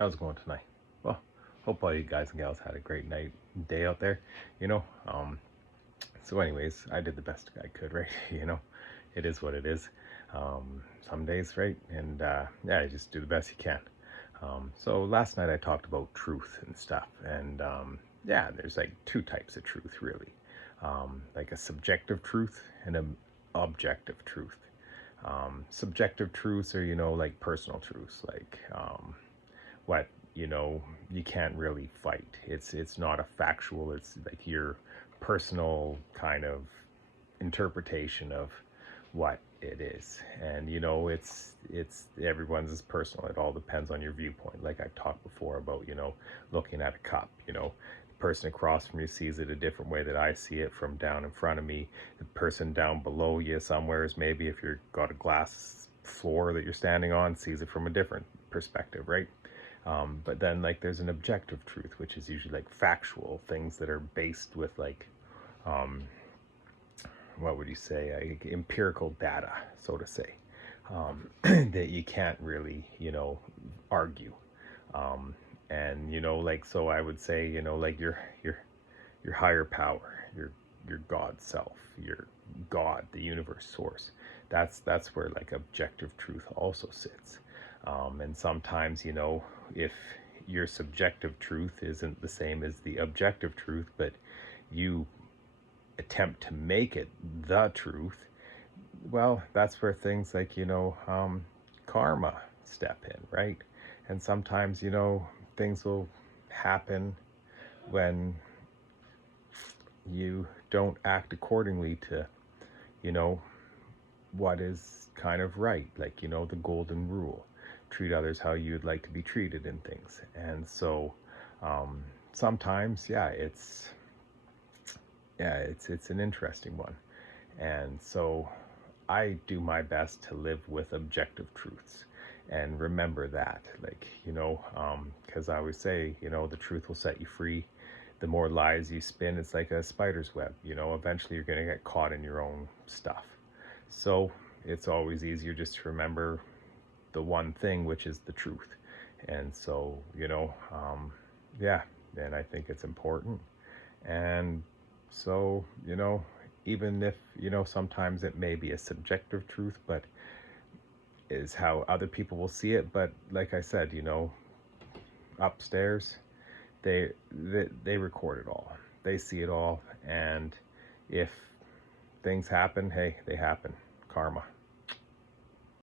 How's it going tonight? Well, hope all you guys and gals had a great night, day out there. You know, so anyways, I did the best I could, right? It is what it is. Some days, right? And yeah, you just do the best you can. So last night I talked about truth and stuff, and yeah, there's like two types of truth, really. Like a subjective truth and an objective truth. Subjective truths are, like personal truths, like what you can't really fight. It's not a factual, it's like your personal kind of interpretation of what it is. And it's everyone's is personal. It all depends on your viewpoint. Like I've talked before about looking at a cup. The person across from you sees it a different way that I see it from down in front of me. The person down below you somewhere is, maybe if you've got a glass floor that you're standing on, sees it from a different perspective, right? But then like there's an objective truth, which is usually like factual things that are based with like um, what would you say, empirical data, so to say, that you can't really argue. And like, so I would say, like your higher power, your God self, your God, the universe source. That's where like objective truth also sits. And sometimes, if your subjective truth isn't the same as the objective truth, but you attempt to make it the truth, well, that's where things like, karma step in, right? And sometimes, things will happen when you don't act accordingly to, you know, what is kind of right, like, the golden rule: treat others how you'd like to be treated in things. And so sometimes, it's an interesting one. And so I do my best to live with objective truths and remember that, like, because I always say, the truth will set you free. The more lies you spin, it's like a spider's web. Eventually you're going to get caught in your own stuff. So it's always easier just to remember the one thing, which is the truth. And so, yeah, and I think it's important. And so, even if, sometimes it may be a subjective truth, but is how other people will see it. But like I said, upstairs, they record it all. They see it all. And if things happen, hey, they happen. Karma.